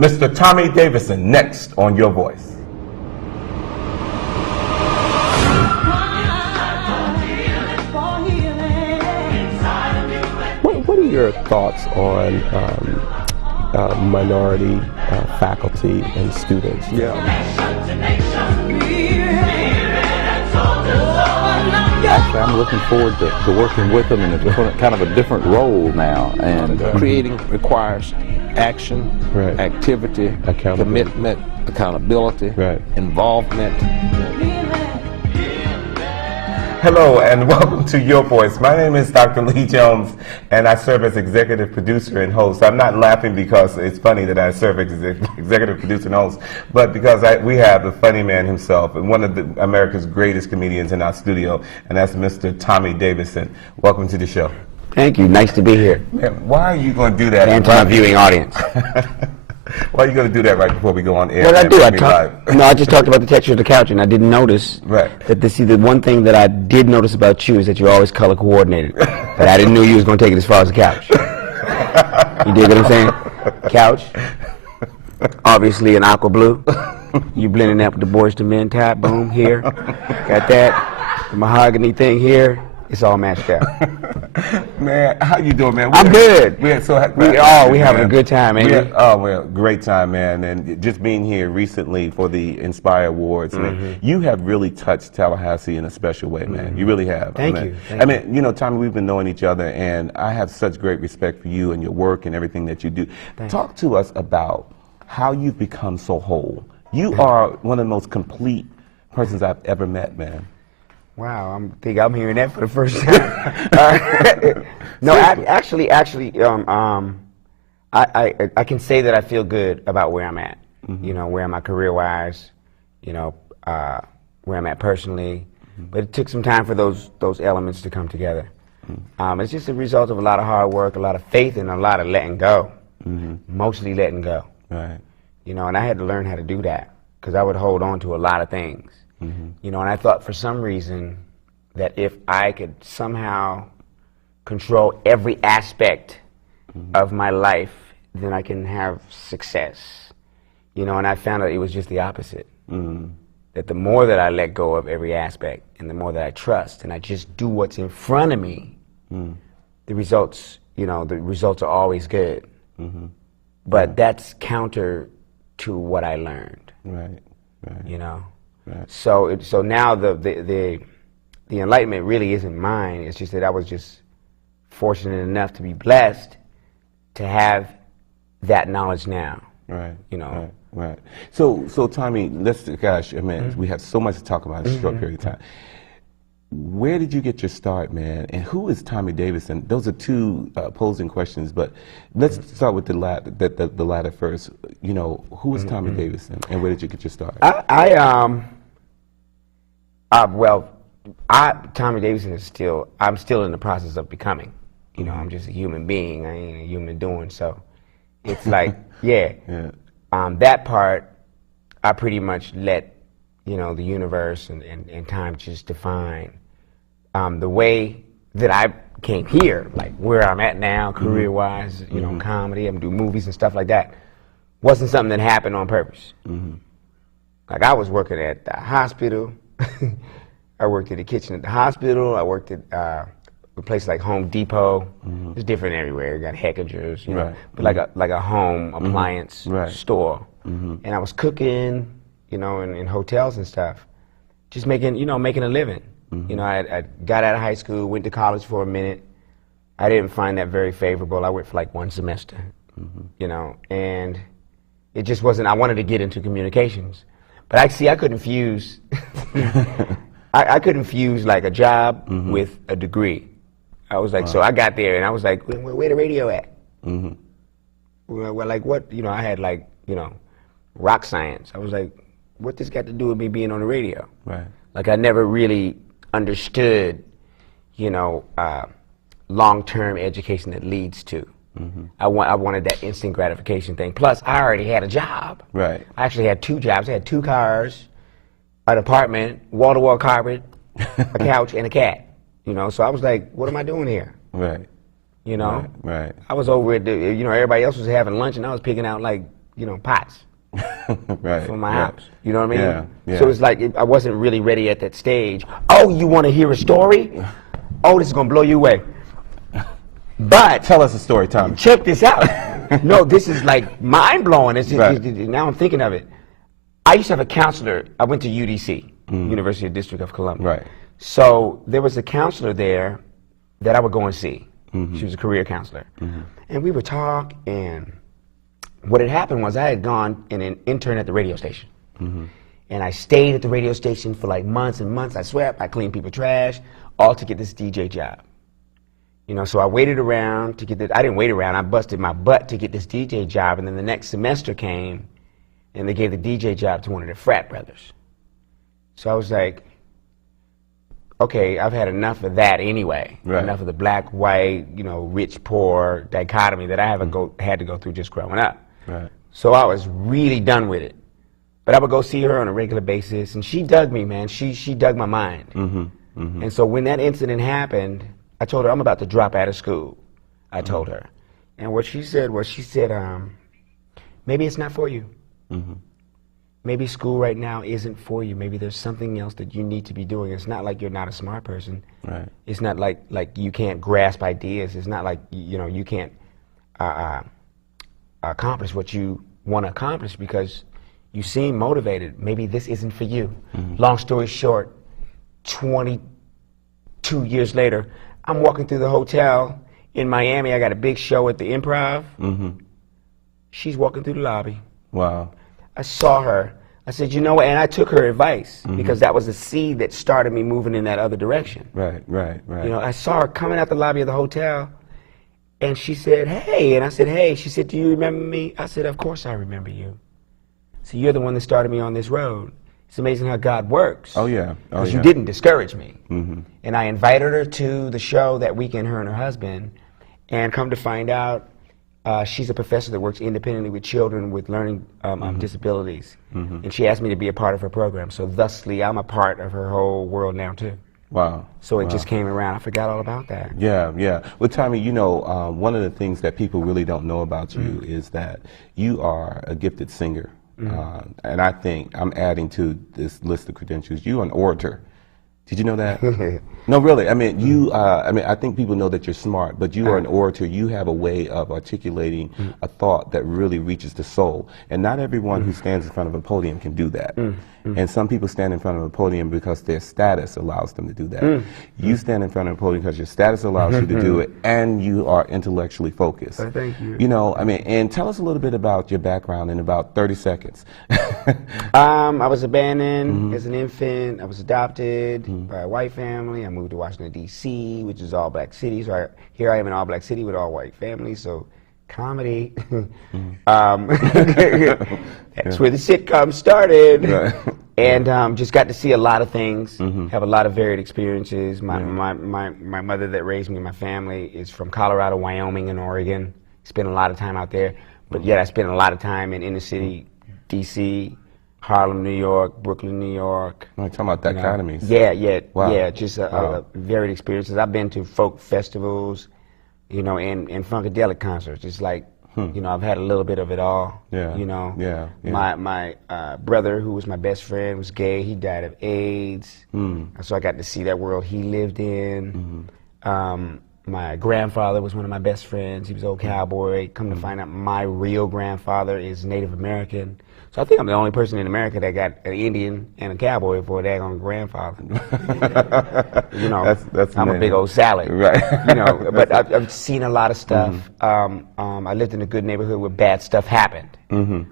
Mr. Tommy Davidson, next on Your Voice. What are your thoughts on minority faculty and students? Actually, I'm looking forward to working with them in a different, kind of a different role now. And creating requires action, activity, commitment, accountability, involvement. Hello and welcome to Your Voice. My name is Dr. Lee Jones and I serve as executive producer and host. I'm not laughing because it's funny that I serve as executive producer and host, but because we have the funny man himself and one of America's greatest comedians in our studio, and that's Mr. Tommy Davidson. Welcome to the show. Thank you. Nice to be here. Man, why are you going to do that? And to my viewing audience. Why are you going to do that right before we go on air? What I do, I just talked about the texture of the couch, and I didn't notice that the one thing that I did notice about you is that you're always color coordinated. But I didn't know you was going to take it as far as the couch. You dig what I'm saying? Couch, obviously an aqua blue. You blending that with the Boys II Men type, boom, here. Got that. The mahogany thing here. It's all matched up. Man, how you doing, man? I'm good. We having a good time, man. Great time, man. And just being here recently for the Inspire Awards, man, you have really touched Tallahassee in a special way, man. You really have. Thank you. You know, Tommy, we've been knowing each other, and I have such great respect for you and your work and everything that you do. Talk to us about how you've become so whole. You are one of the most complete persons I've ever met, man. Wow, I think I'm hearing that for the first time. No, actually, I can say that I feel good about where I'm at. You know, where am I career-wise? You know, where I'm at personally. But it took some time for those elements to come together. It's just a result of a lot of hard work, a lot of faith, and a lot of letting go. Mostly letting go. Right. You know, and I had to learn how to do that because I would hold on to a lot of things. You know, and I thought for some reason that if I could somehow control every aspect of my life, then I can have success. You know, and I found out it was just the opposite. That the more that I let go of every aspect and the more that I trust and I just do what's in front of me, the results, you know, the results are always good. But that's counter to what I learned. Right. You know? So now the enlightenment really isn't mine. It's just that I was just fortunate enough to be blessed to have that knowledge now. Right. You know. Right. So Tommy, gosh, I mean, we have so much to talk about in a short period of time. Where did you get your start, man? And who is Tommy Davidson? Those are two opposing questions, but let's start with the latter first. You know, who is Tommy Davidson, and where did you get your start? Tommy Davidson is I'm still in the process of becoming. You know, I'm just a human being. I ain't a human doing. So it's like, that part, I pretty much let, you know, the universe and time just define. The way that I came here, like where I'm at now, career-wise, you know, comedy, I'm doing movies and stuff like that, wasn't something that happened on purpose. Like I was working at the hospital. I worked in the kitchen at the hospital. I worked at a place like Home Depot. It's different everywhere. You got Heckingers, you know, but like a home appliance store. And I was cooking, you know, in hotels and stuff, just making a living. You know, I got out of high school, went to college for a minute. I didn't find that very favorable. I went for like one semester, you know, and it just wasn't. I wanted to get into communications, but I couldn't fuse. I couldn't fuse like a job with a degree. I was like, so I got there and I was like, where the radio at? Well, like what? You know, I had like, you know, rock science. I was like, what this got to do with me being on the radio? Right. Like I never really understood, you know, long-term education that leads to. I wanted that instant gratification thing. Plus, I already had a job. Right. I actually had 2 jobs. I had 2 cars, an apartment, wall-to-wall carpet, a couch, and a cat. You know, so I was like, what am I doing here? Right. You know? Right. I was over at the, you know, everybody else was having lunch, and I was picking out, like, pots right, for my right. house. You know what I mean? Yeah, yeah. So it's like I wasn't really ready at that stage. Oh, you want to hear a story? Oh, this is gonna blow you away. But Tell us a story, Tommy. check this out. No, this is like mind blowing. Right. Now I'm thinking of it. I used to have a counselor. I went to UDC, University of District of Columbia. Right. So there was a counselor there that I would go and see. She was a career counselor. And we would talk, and what had happened was I had gone and an intern at the radio station. And I stayed at the radio station for like months and months. I swept, I cleaned people's trash, all to get this DJ job. So I waited around to get I didn't wait around, I busted my butt to get this DJ job, and then the next semester came, and they gave the DJ job to one of the frat brothers. So I was like, okay, I've had enough of that anyway. Right. Enough of the black, white, rich, poor dichotomy that I had to go through just growing up. Right. So I was really done with it. But I would go see her on a regular basis, and she dug me, man. She dug my mind. And so when that incident happened, I told her, I'm about to drop out of school. I told her. And what she said was, maybe it's not for you. Maybe school right now isn't for you. Maybe there's something else that you need to be doing. It's not like you're not a smart person. Right. It's not like you can't grasp ideas. It's not like you can't accomplish what you want to accomplish because you seem motivated. Maybe this isn't for you. Long story short, 22 years later, I'm walking through the hotel in Miami. I got a big show at the Improv. She's walking through the lobby. Wow. I saw her. I said, you know what? And I took her advice because that was the seed that started me moving in that other direction. Right. I saw her coming out the lobby of the hotel, and she said, hey. And I said, hey. She said, do you remember me? I said, of course I remember you. So you're the one that started me on this road. It's amazing how God works. Oh, yeah. Because you didn't discourage me. And I invited her to the show that weekend, her and her husband, and come to find out, she's a professor that works independently with children with learning disabilities. And she asked me to be a part of her program. So thusly, I'm a part of her whole world now, too. Wow. So it just came around. I forgot all about that. Yeah. Well, Tommy, one of the things that people really don't know about you is that you are a gifted singer. And I think I'm adding to this list of credentials. You're an orator. Did you know that? No, really. I mean, I think people know that you're smart, but you are an orator. You have a way of articulating a thought that really reaches the soul. And not everyone who stands in front of a podium can do that. And some people stand in front of a podium because their status allows them to do that. You stand in front of a podium because your status allows you to do it, and you are intellectually focused. Thank you. And tell us a little bit about your background in about 30 seconds. I was abandoned as an infant. I was adopted by a white family. I moved to Washington, D.C., which is all black city. So here I am in all black city with all white family. So comedy. That's where the sitcom started. Right. And just got to see a lot of things, have a lot of varied experiences. My mother that raised me, my family, is from Colorado, Wyoming, and Oregon. Spent a lot of time out there. But yet I spent a lot of time in inner city, D.C., Harlem, New York, Brooklyn, New York. I'm talking about dichotomies. Wow. Yeah, just varied experiences. I've been to folk festivals, and funkadelic concerts. It's like, I've had a little bit of it all. Yeah. My brother, who was my best friend, was gay. He died of AIDS. So I got to see that world he lived in. My grandfather was one of my best friends. He was an old cowboy. Come to find out, my real grandfather is Native American. So I think I'm the only person in America that got an Indian and a cowboy for a daggone grandfather. That's I'm a big old salad. Right. But I've seen a lot of stuff. I lived in a good neighborhood where bad stuff happened. So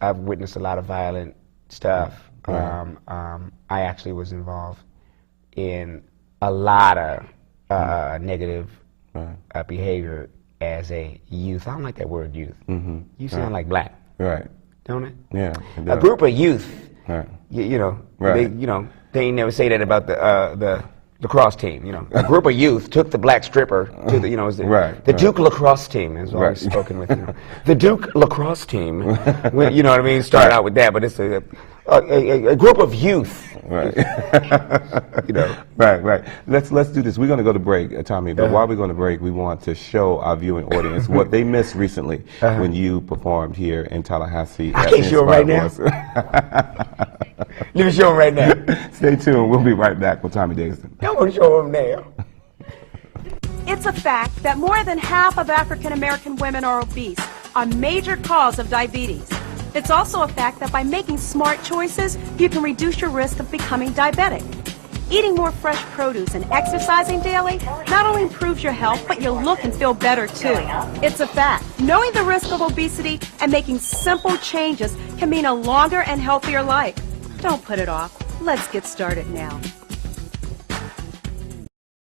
I've witnessed a lot of violent stuff. Right. I actually was involved in a lot of negative behavior as a youth. I don't like that word youth. You sound like black. Right. Don't it? Yeah. A group of youth. Right. Right. They ain't never say that about the lacrosse team, you know. A group of youth took the black stripper to the, you know, the Duke lacrosse team is always spoken with, you know. The Duke lacrosse team, you know what I mean, started out with that, but it's a group of youth. Right. You know. Right. Let's do this. We're going to go to break, Tommy, but while we're going to break, we want to show our viewing audience what they missed recently when you performed here in Tallahassee. I can't show them right now. Let me show them right now. Stay tuned. We'll be right back with Tommy Davidson. I want to show them now. It's a fact that more than half of African American women are obese, a major cause of diabetes. It's also a fact that by making smart choices, you can reduce your risk of becoming diabetic. Eating more fresh produce and exercising daily not only improves your health, but you'll look and feel better too. It's a fact. Knowing the risk of obesity and making simple changes can mean a longer and healthier life. Don't put it off. Let's get started now.